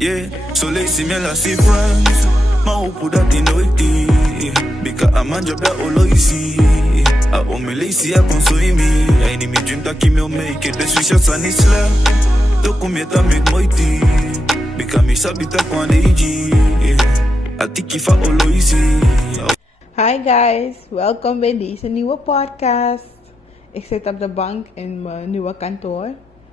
Yeah, so lazy me la see friends. Ma upu dat in noiti. Bika amanja bra oloisi. A ome lazy a konsoi mi. I need me dream that me make it. The switch shots on isla. Toko me ta make moiti. Bika mi sabita kwa neji. A tiki fa oloisi. Hi guys, welkom bij deze nieuwe podcast. Ik zit op de bank in mijn nieuwe kantoor.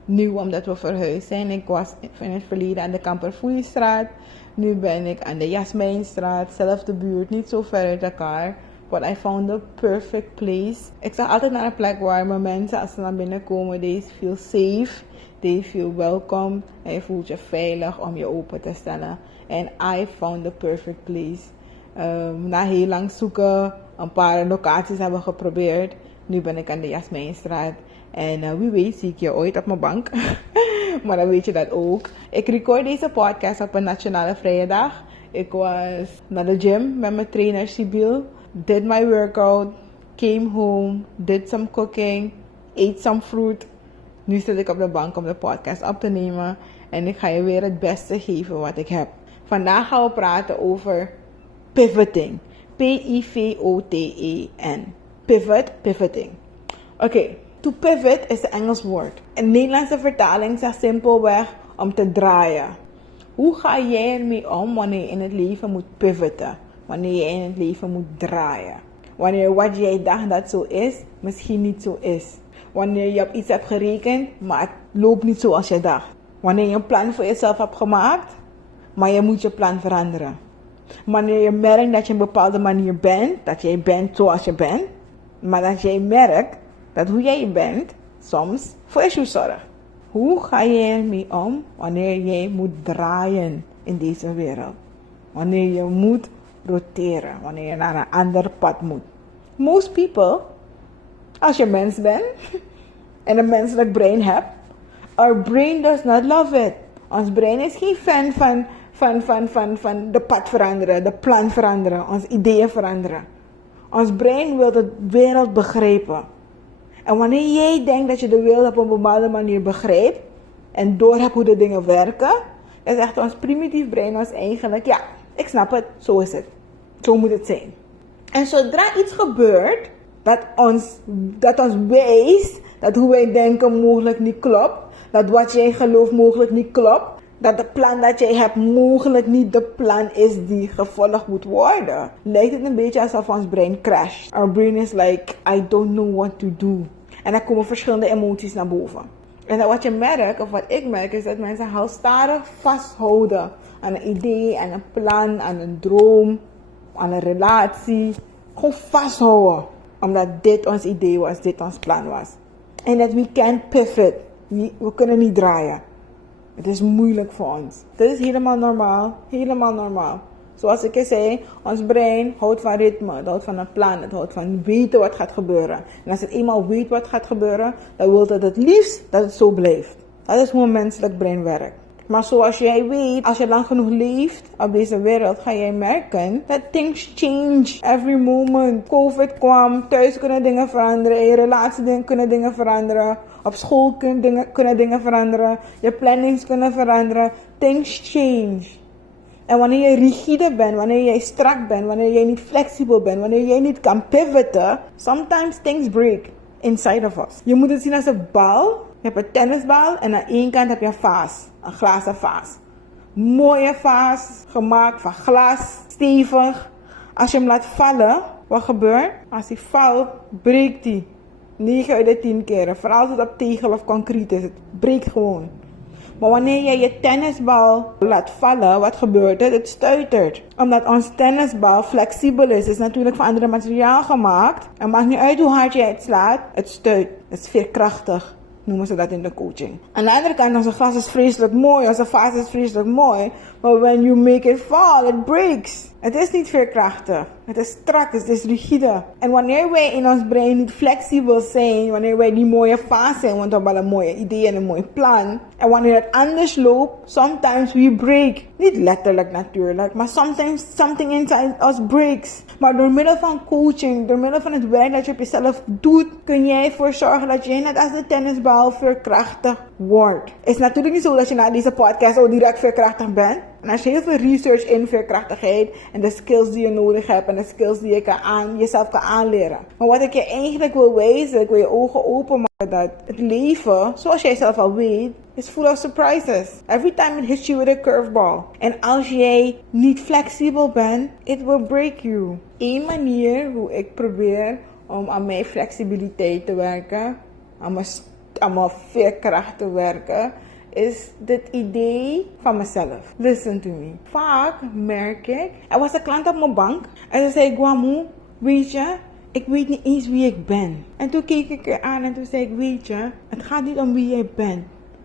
Nieuw omdat we verhuisd zijn. Ik was in het verleden aan de Kamperfoeliestraat. Nu ben ik aan de Jasmijnstraat. Zelfde buurt, niet zo ver uit elkaar. But I found the perfect place. Ik zag altijd naar een plek waar mijn mensen, als ze naar binnen komen, they feel safe. They feel welcome. En je voelt je veilig om je open te stellen. And I found the perfect place. Na heel lang zoeken, een paar locaties hebben geprobeerd. Nu ben ik aan de Jasmijnstraat. En wie weet zie ik je ooit op mijn bank. Maar dan weet je dat ook. Ik record deze podcast op een nationale vrije dag. Ik was naar de gym met mijn trainer Sibyl. Did my workout. Came home. Did some cooking. Ate some fruit. Nu zit ik op de bank om de podcast op te nemen. En ik ga je weer het beste geven wat ik heb. Vandaag gaan we praten over pivoting. P-I-V-O-T-E-N. Pivoting. Oké, to pivot is een Engels woord. Een Nederlandse vertaling zegt simpelweg om te draaien. Hoe ga jij ermee om wanneer je in het leven moet pivoten? Wanneer je in het leven moet draaien? Wanneer wat jij dacht dat zo is, misschien niet zo is. Wanneer je op iets hebt gerekend, maar het loopt niet zoals je dacht. Wanneer je een plan voor jezelf hebt gemaakt, maar je moet je plan veranderen. Wanneer je merkt dat je op een bepaalde manier bent, dat jij bent zoals je bent, maar dat jij merkt dat hoe jij bent soms voor issues zorgt. Hoe ga je ermee om wanneer jij moet draaien in deze wereld? Wanneer je moet roteren, wanneer je naar een ander pad moet. Most people, als je mens bent en een menselijk brein hebt, our brain does not love it. Ons brein is geen fan van de pad veranderen, de plan veranderen, ons ideeën veranderen. Ons brein wil de wereld begrijpen. En wanneer jij denkt dat je de wereld op een bepaalde manier begrijpt en doorhebt hoe de dingen werken, dan zegt ons primitief brein ons eigenlijk, ja, ik snap het, zo is het. Zo moet het zijn. En zodra iets gebeurt dat ons wijst dat hoe wij denken mogelijk niet klopt, dat wat jij gelooft mogelijk niet klopt, dat de plan dat jij hebt mogelijk niet de plan is die gevolgd moet worden, lijkt het een beetje alsof ons brein crasht. Our brain is like, I don't know what to do. En dan komen verschillende emoties naar boven. En wat je merkt, of wat ik merk, is dat mensen halstarrig vasthouden aan een idee, aan een plan, aan een droom, aan een relatie. Gewoon vasthouden. Omdat dit ons idee was, dit ons plan was. En dat we can't pivot. We kunnen niet draaien. Het is moeilijk voor ons. Dat is helemaal normaal. Helemaal normaal. Zoals ik je zei, ons brein houdt van ritme. Het houdt van een plan. Het houdt van weten wat gaat gebeuren. En als het eenmaal weet wat gaat gebeuren, dan wil het liefst dat het zo blijft. Dat is hoe een menselijk brein werkt. Maar zoals jij weet, als je lang genoeg leeft op deze wereld, ga jij merken dat things change every moment. COVID kwam, thuis kunnen dingen veranderen, in je relatie kunnen dingen veranderen, op school kunnen dingen veranderen, je plannings kunnen veranderen. Things change. En wanneer je rigide bent, wanneer jij strak bent, wanneer jij niet flexibel bent, wanneer jij niet kan pivoten, sometimes things break inside of us. Je moet het zien als een bal. Je hebt een tennisbal en aan één kant heb je een vaas. Een glazen vaas. Mooie vaas, gemaakt van glas, stevig. Als je hem laat vallen, wat gebeurt? Als hij valt, breekt hij. 9 uit de 10 keren. Vooral als het op tegel of concreet is. Het breekt gewoon. Maar wanneer je je tennisbal laat vallen, wat gebeurt er? Het stuitert. Omdat ons tennisbal flexibel is. Het is natuurlijk van ander materiaal gemaakt. Het maakt niet uit hoe hard je het slaat. Het stuit. Het is veerkrachtig. Noemen ze dat in de coaching. Aan de andere kant, onze glas is vreselijk mooi. Onze vaas is vreselijk mooi. Maar when you make it fall, it breaks. Het is niet veerkrachtig. Het is strak, het is rigide. En wanneer wij in ons brein niet flexibel zijn, wanneer wij die mooie fase zijn, want we hebben een mooie idee en een mooi plan. En wanneer het anders loopt, sometimes we break. Niet letterlijk natuurlijk, maar sometimes something inside us breaks. Maar door middel van coaching, door middel van het werk dat je op jezelf doet, kun jij ervoor zorgen dat jij net als de tennisbal veerkrachtig wordt. Het is natuurlijk niet zo dat je na deze podcast al direct veerkrachtig bent. En als je heel veel research in veerkrachtigheid en de skills die je nodig hebt en de skills die je jezelf kan aanleren. Maar wat ik je eigenlijk wil wijzen, ik wil je ogen openmaken dat het leven, zoals jij zelf al weet, is full of surprises. Every time it hits you with a curveball. En als jij niet flexibel bent, it will break you. Eén manier hoe ik probeer om aan mijn flexibiliteit te werken, aan mijn veerkracht te werken, is dit idee van mezelf. Listen to me. Vaak merk ik, er was een klant op mijn bank en ze zei, Gwamu, weet je, ik weet niet eens wie ik ben. En toen keek ik er aan en toen zei ik, weet je, het gaat niet om wie jij bent.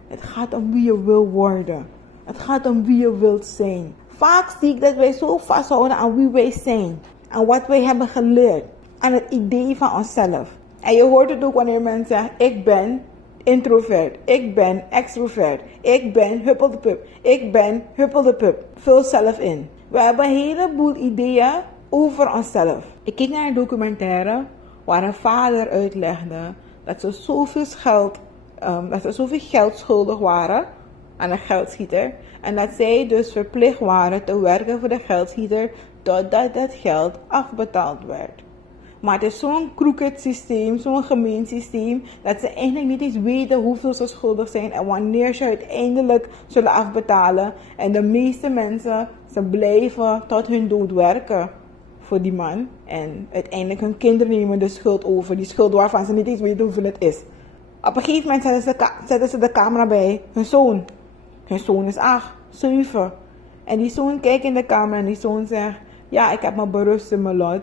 Het gaat om wie je wil worden. Het gaat om wie je wilt zijn. Vaak zie ik dat wij zo vasthouden aan wie wij zijn. Aan wat wij hebben geleerd. Aan het idee van onszelf. En je hoort het ook wanneer mensen zeggen, ik ben introvert. Ik ben extrovert. Ik ben huppeldepup. Ik ben huppeldepup. Vul zelf in. We hebben een heleboel ideeën over onszelf. Ik keek naar een documentaire waar een vader uitlegde dat ze zoveel geld schuldig waren aan een geldschieter. En dat zij dus verplicht waren te werken voor de geldschieter totdat dat geld afbetaald werd. Maar het is zo'n crooked systeem, zo'n gemeen systeem, dat ze eigenlijk niet eens weten hoeveel ze schuldig zijn en wanneer ze uiteindelijk zullen afbetalen. En de meeste mensen, ze blijven tot hun dood werken voor die man. En uiteindelijk hun kinderen nemen de schuld over, die schuld waarvan ze niet eens weten hoeveel het is. Op een gegeven moment zetten ze de camera bij hun zoon. Hun zoon is 8, 7. En die zoon kijkt in de camera en die zoon zegt, ja, ik heb me berust in mijn lot.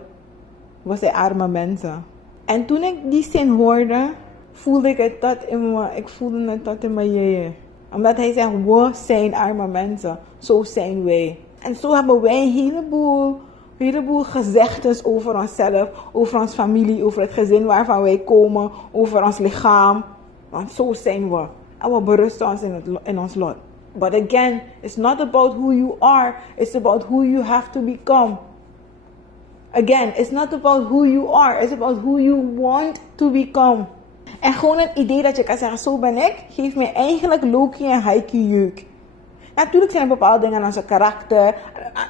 We zijn arme mensen. En toen ik die zin hoorde, voelde ik het tot in mijn jeje. Omdat hij zegt, we zijn arme mensen. Zo zijn wij. En zo hebben wij een heleboel gezegdes over onszelf, over ons familie, over het gezin waarvan wij komen, over ons lichaam. Want zo zijn we. En we berusten ons in ons lot. But again, it's not about who you are. It's about who you have to become. Again, it's not about who you are. It's about who you want to become. En gewoon het idee dat je kan zeggen, zo ben ik, geeft mij eigenlijk Loki en Heiki jeuk. Natuurlijk zijn er bepaalde dingen aan onze karakter,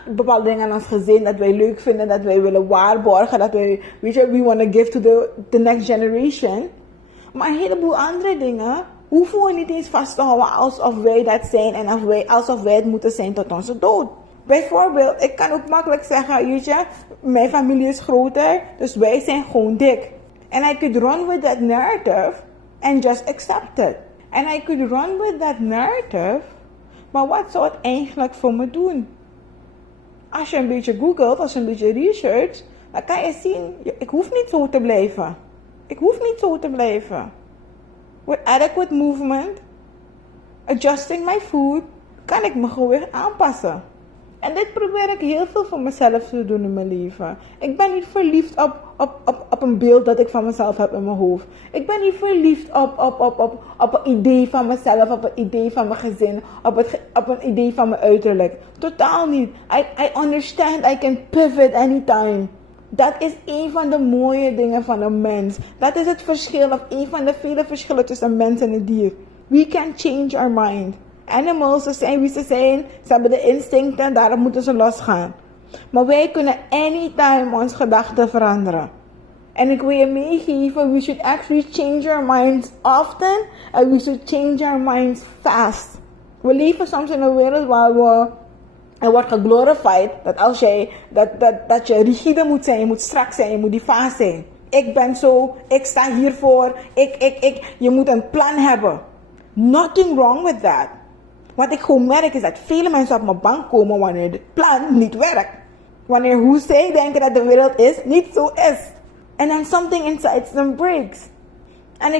bepaalde dingen aan ons gezin dat wij leuk vinden, dat wij willen waarborgen, dat wij, weet je, we want to give to the next generation. Maar een heleboel andere dingen hoeven we niet eens vast te houden alsof wij dat zijn en alsof wij het moeten zijn tot onze dood. Bijvoorbeeld, ik kan ook makkelijk zeggen, weet je, mijn familie is groter, dus wij zijn gewoon dik. And I could run with that narrative and just accept it. And I could run with that narrative, maar wat zou het eigenlijk voor me doen? Als je een beetje googelt, als je een beetje research, dan kan je zien, ik hoef niet zo te blijven. Ik hoef niet zo te blijven. With adequate movement, adjusting my food, kan ik mijn gewicht aanpassen. En dit probeer ik heel veel voor mezelf te doen in mijn leven. Ik ben niet verliefd op een beeld dat ik van mezelf heb in mijn hoofd. Ik ben niet verliefd op een idee van mezelf, op een idee van mijn gezin, op een idee van mijn uiterlijk. Totaal niet. I understand I can pivot anytime. Dat is een van de mooie dingen van een mens. Dat is het verschil, of een van de vele verschillen tussen een mens en een dier. We can change our mind. Animals, ze zijn wie ze zijn. Ze hebben de instincten, daarom moeten ze losgaan. Maar wij kunnen anytime ons gedachten veranderen. En ik wil je meegeven, we should actually change our minds often. And we should change our minds fast. We leven soms in een wereld waar er wordt geglorified dat als jij, dat je rigide moet zijn, je moet strak zijn, je moet die fase zijn. Ik ben zo, ik sta hiervoor, je moet een plan hebben. Nothing wrong with that. Wat ik gewoon merk is dat vele mensen op mijn bank komen wanneer het plan niet werkt. Wanneer hoe zij denken dat de wereld is, niet zo is. And then something inside them breaks. En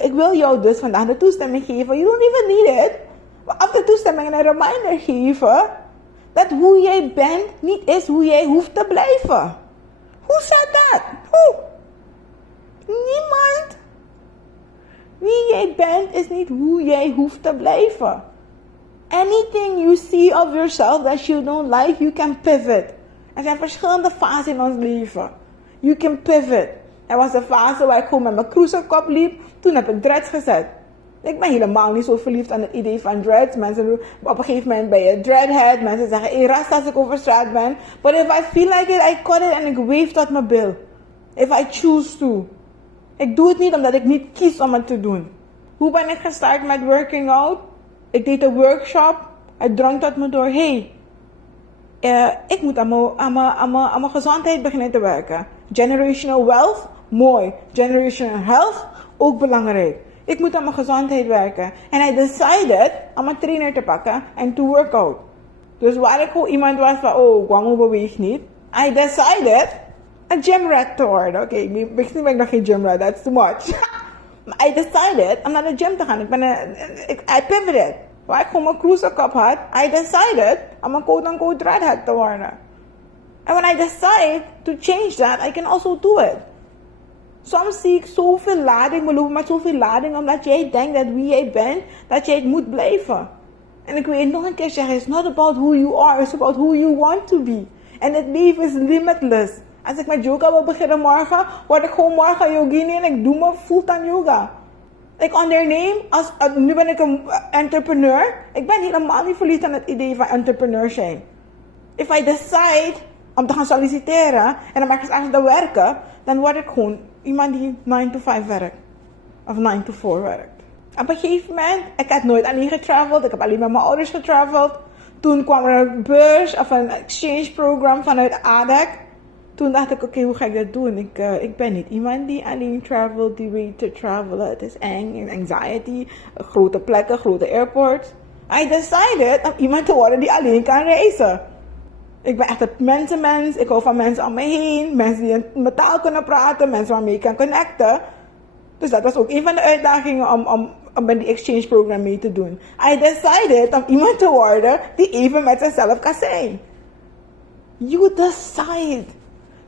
ik wil jou dus vandaag de toestemming geven. You don't even need it. Maar af de toestemming en een reminder geven dat hoe jij bent niet is hoe jij hoeft te blijven. Who said that? Who? Niemand. Wie jij bent is niet hoe jij hoeft te blijven. Anything you see of yourself that you don't like, you can pivot. Er zijn verschillende fasen in ons leven. You can pivot. Er was een fase waar ik gewoon met mijn cruiserkop liep. Toen heb ik dreads gezet. Ik ben helemaal niet zo verliefd aan het idee van dreads. Mensen, op een gegeven moment ben je dreadhead. Mensen zeggen, hey, rasta als ik over straat ben. But if I feel like it, I cut it en ik wave tot mijn bil. If I choose to. Ik doe het niet omdat ik niet kies om het te doen. Hoe ben ik gestart met working out? Ik deed een workshop. Het drong tot me door. Hey, ik moet aan mijn gezondheid beginnen te werken. Generational wealth, mooi. Generational health, ook belangrijk. Ik moet aan mijn gezondheid werken. En I decided om mijn trainer te pakken en to work out. Dus waar ik gewoon iemand was van, oh, Gwamu beweegt niet. I decided een gym rat te worden. Oké, misschien ben ik nog geen gym rat, that's too much. I decided om naar de gym te gaan. I pivoted. Waar ik gewoon mijn cruiserkop had, I decided om een quote-unquote dreadhead te worden. And when I decide to change that, I can also do it. Soms zie ik zoveel lading, we lopen met zoveel lading, omdat jij denkt dat wie jij bent, dat jij het moet blijven. En ik wil je nog een keer zeggen, it's not about who you are, it's about who you want to be. En het leven is limitless. Als ik met yoga wil beginnen morgen, word ik gewoon morgen yogini en ik doe mijn fulltime yoga. Ik onderneem, nu ben ik een entrepreneur. Ik ben helemaal niet verliefd aan het idee van entrepreneur zijn. If I decide om te gaan solliciteren en dan mag ik aan te werken, dan word ik gewoon iemand die 9 to 5 werkt. Of 9 to 4 werkt. Op een gegeven moment, ik had nooit alleen getraveld, ik heb alleen met mijn ouders getraveld. Toen kwam er een beurs of een exchange program vanuit ADEC. Toen dacht ik, oké, hoe ga ik dat doen? Ik ben niet iemand die alleen travelt, die weet te travelen. Het is eng, anxiety, grote plekken, grote airports. I decided om iemand te worden die alleen kan reizen. Ik ben echt een mensenmens. Ik hou van mensen om me heen. Mensen die in mijn taal kunnen praten. Mensen waarmee ik kan connecten. Dus dat was ook een van de uitdagingen om met die exchange program mee te doen. I decided om iemand te worden die even met zichzelf kan zijn. You decide.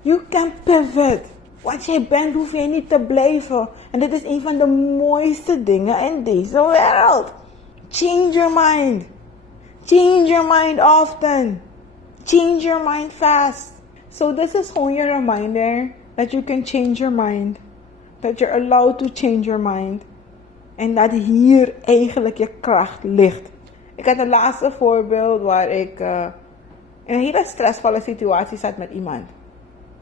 You can pivot. Wat jij bent hoef je niet te blijven. En dit is een van de mooiste dingen in deze wereld. Change your mind. Change your mind often. Change your mind fast. So this is gewoon je reminder that you can change your mind. That you're allowed to change your mind. En dat hier eigenlijk je kracht ligt. Ik had een laatste voorbeeld waar ik in een hele stressvolle situatie zat met iemand.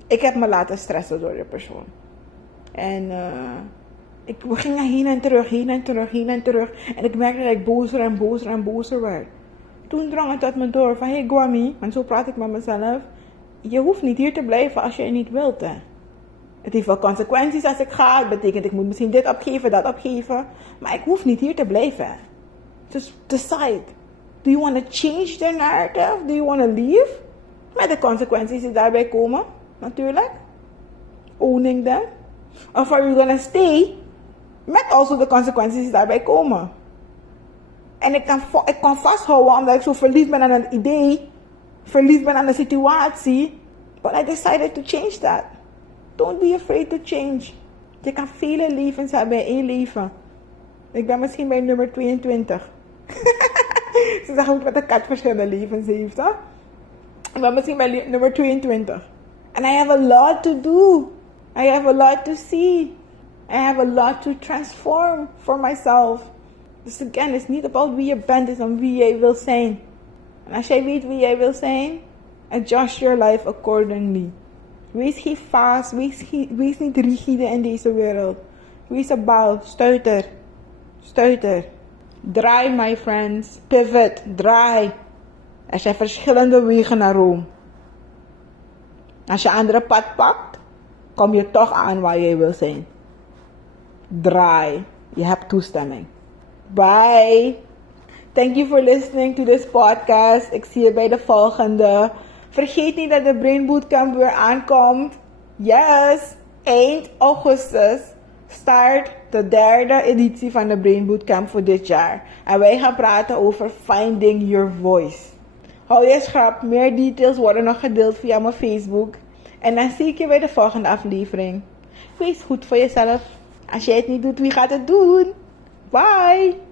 Ik heb me laten stressen door de persoon. En we gingen heen en terug, heen en terug, heen en terug. En ik merkte dat ik bozer en bozer en bozer werd. Toen drong het tot me door van, hey Gwami, want zo praat ik met mezelf. Je hoeft niet hier te blijven als je het niet wilt. Hè. Het heeft wel consequenties als ik ga. Het betekent ik moet misschien dit opgeven, dat opgeven. Maar ik hoef niet hier te blijven. Just decide. Do you want to change the narrative? Do you want to leave? Met de consequenties die daarbij komen. Natuurlijk. Owning them. Of are you gonna stay? Met also de consequenties die daarbij komen. En ik kan vasthouden omdat ik zo verliefd ben aan het idee. Verliefd ben aan de situatie. But I decided to change that. Don't be afraid to change. Je kan vele levens hebben in één leven. Ik ben misschien bij nummer 22. Ze zeggen ook dat de kat verschillende levens heeft. Hè? Ik ben misschien bij nummer 22. And I have a lot to do. I have a lot to see. I have a lot to transform for myself. Dus again, it's niet about wie je bent, het is om wie jij wil zijn. En als jij weet wie jij wil zijn, adjust your life accordingly. Wees geen vaas, wees niet rigide in deze wereld. Wees een bal, stuiter. Stuiter. Draai, my friends. Pivot, draai. Er zijn verschillende wegen naar Rome. Als je andere pad pakt, kom je toch aan waar je wil zijn. Draai. Je hebt toestemming. Bye. Thank you for listening to this podcast. Ik zie je bij de volgende. Vergeet niet dat de Brain Bootcamp weer aankomt. Yes, eind augustus start de derde editie van de Brain Bootcamp voor dit jaar. En wij gaan praten over finding your voice. Hou je schrap, meer details worden nog gedeeld via mijn Facebook. En dan zie ik je bij de volgende aflevering. Wees goed voor jezelf. Als jij het niet doet, wie gaat het doen? Bye!